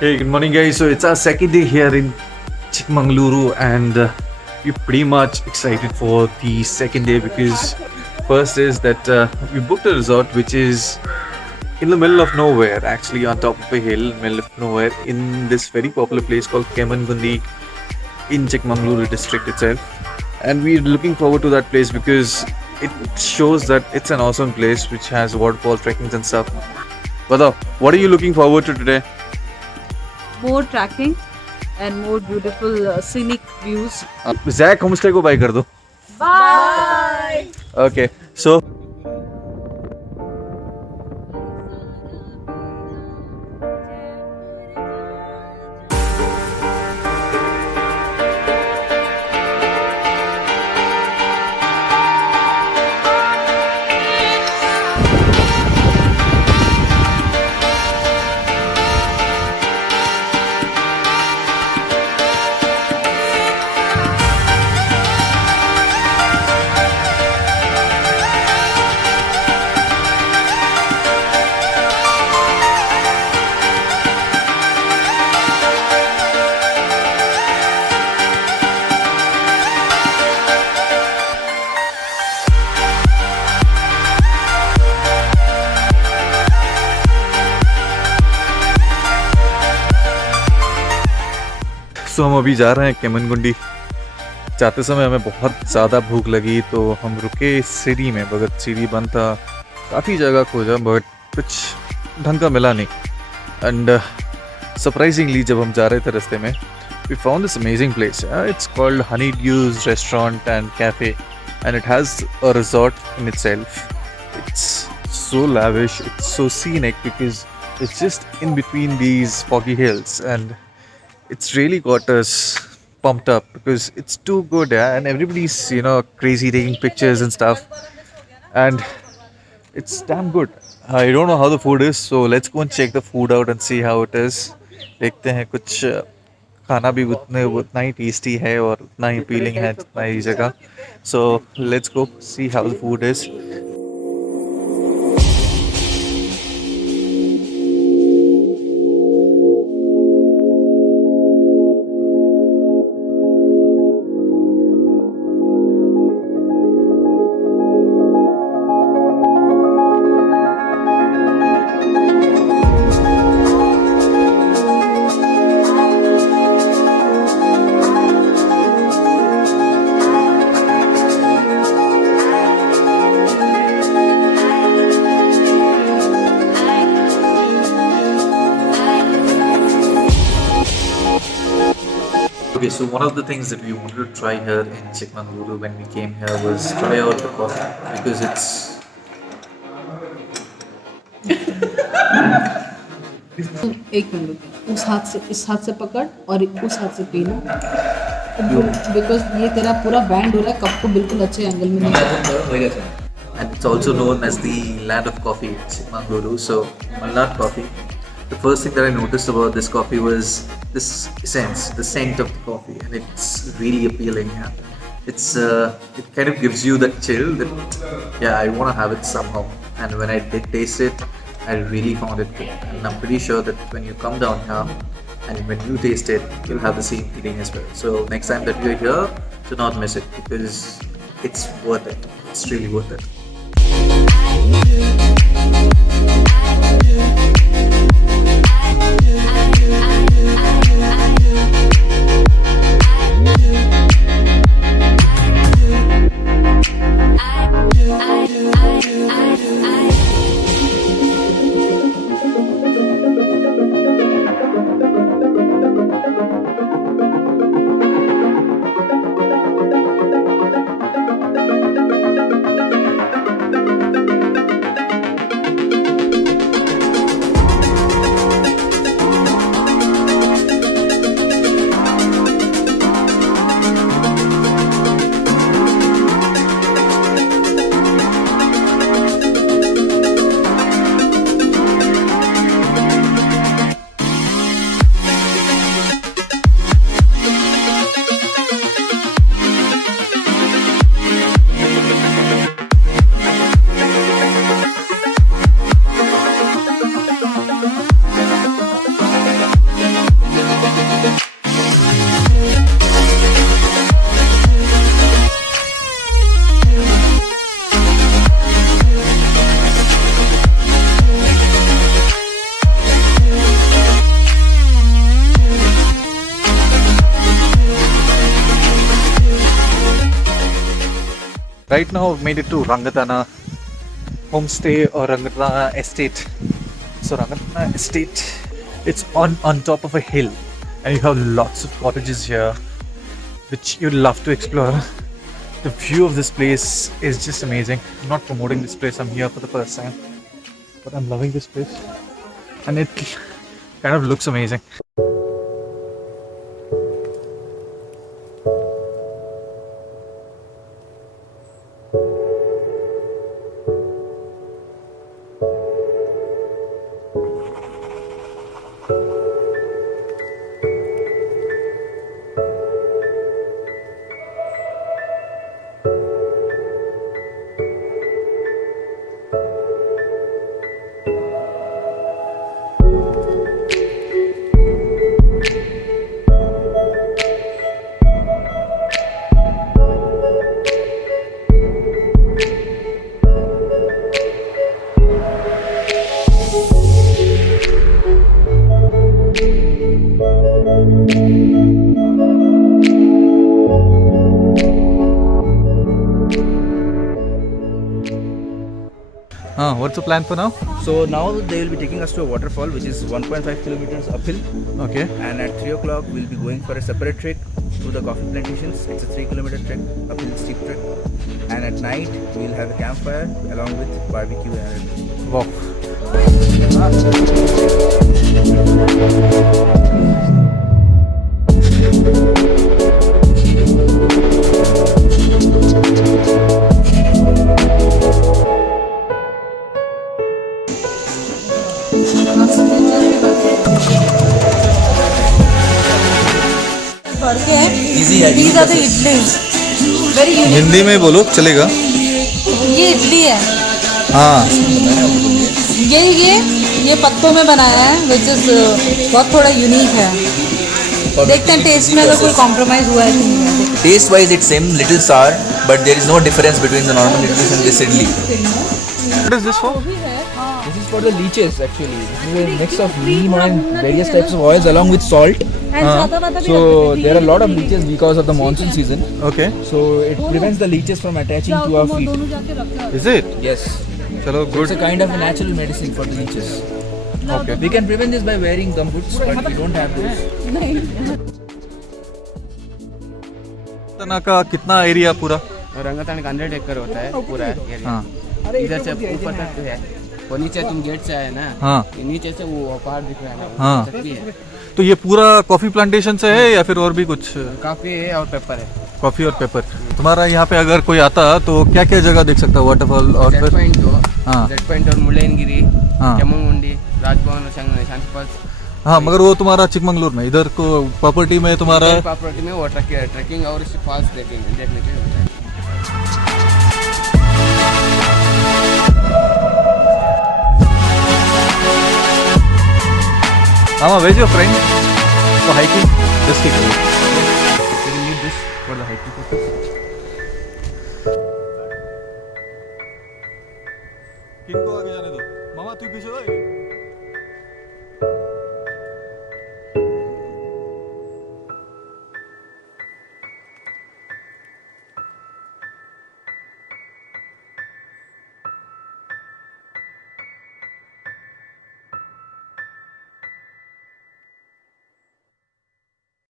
Hey, good morning, guys. So it's our second day here in Chickmagluru, and we're pretty much excited for the second day because first is that we booked a resort which is in the middle of nowhere, actually on top of a hill, middle of nowhere, in this very popular place called Kemmangundi in Chickmagluru district itself. And we're looking forward to that place because it shows that it's an awesome place which has waterfall trekkings and stuff. But what are you looking forward to today? More tracking and more beautiful scenic views. Zach homestay को buy कर दो. Bye. Okay, so हम अभी जा रहे हैं केमनगुंडी. जाते समय हमें बहुत ज़्यादा भूख लगी तो हम रुके सीढ़ी में. बगैर सीढ़ी बंद था, काफ़ी जगह खोजा बट कुछ ढंग का मिला नहीं. एंड सरप्राइजिंगली जब हम जा रहे थे रास्ते में, we found this amazing place. It's called Honeydews Restaurant and Cafe, and it has a resort in itself. It's so lavish, it's so scenic because it's just in between these foggy hills, and it's really got us pumped up because it's too good, yeah? And everybody's crazy taking pictures and stuff, and it's damn good. I don't know how the food is, so let's go and check the food out and see how it is. देखते हैं. कुछ खाना भी उतना ही tasty है और उतना ही appealing है जितना ही जगह. So let's go see how the food is. Okay, so one of the things that we wanted to try here in Chickmagluru when we came here was try out the coffee because it's एक minute, उस हाथ से इस हाथ से पकड़ और उस हाथ से पीना, बिकॉज ये तेरा पूरा बैंड हो रहा है, कप को बिल्कुल अच्छे एंगल में नहीं. and it's also known as the land of coffee, Chickmagluru. So Malnad coffee. The first thing that I noticed about this coffee was this essence, the scent of the coffee, and it's really appealing. Yeah, it kind of gives you that chill that I want to have it somehow. And when I did taste it, I really found it good. And I'm pretty sure that when you come down here and when you taste it, you'll have the same feeling as well. So next time that you're here, do not miss it because it's worth it. It's really worth it. Right now I've made it to RangaTaana homestay or RangaTaana estate. So RangaTaana estate, it's on top of a hill and you have lots of cottages here which you'd love to explore. The view of this place is just amazing. I'm not promoting this place, I'm here for the first time, but I'm loving this place and it kind of looks amazing. What's the plan for now? So now they will be taking us to a waterfall which is 1.5 kilometers uphill, Okay. and at 3 o'clock we'll be going for a separate trek through the coffee plantations. It's a 3-kilometer trek, uphill steep trek, and at night we'll have a campfire along with barbecue and Wow. These are the idlis. Very unique. Hindi में बोलो चलेगा. ये इडली है. हाँ. ये पत्तों में बनाया है, which is बहुत थोड़ा यूनिक है. देखते हैं टेस्ट में अगर कोई कॉम्प्रोमाइज हुआ है कि नहीं है. taste wise it's same, little sour, but there is no difference between the normal idlis and this idli. What is this for? This is for the leeches actually. This is a mix of neem and various types of oils along with salt. So there are a lot of leeches because of the monsoon season. Okay. So it prevents the leeches from attaching to our feet. Is it? Yes. चलो It's good. a kind of a natural medicine for the leeches. Okay. We can prevent this by wearing gumboots, but we don't have those. तना का कितना area पूरा? रंगाताना का 100 एकड़ होता है पूरा एरिया. हाँ. इधर से ऊपर तक तो है. वो नीचे तुम गेट से आए ना. हाँ. ये नीचे से वो पहाड़ दिख रहा है ना. हाँ. वो तक भी है. तो ये पूरा कॉफी प्लांटेशन से है या फिर और भी कुछ? काफी है और पेपर है. कॉफी और पेपर. तुम्हारा यहाँ पे अगर कोई आता तो क्या क्या जगह देख सकता है? वाटरफॉल और जेट फिर पॉइंट हो. हाँ. जेट पॉइंट और मुल्लेनगिरी, हाँ. केम्मंगुंडी, राजभवन और शांतिपाल. हाँ, मगर वो तुम्हारा चिकमंगलूर में, इधर को प्रॉपर्टी में तुम्हारा प्रॉपर्टी में वो ट्रैकिंग और फॉल्स देखने के लिए होता है. Mama, where's your friend for hiking? Just keep going. We will need this for the hiking purpose. किनको आगे जाने दो? मामा तू पीछे हो.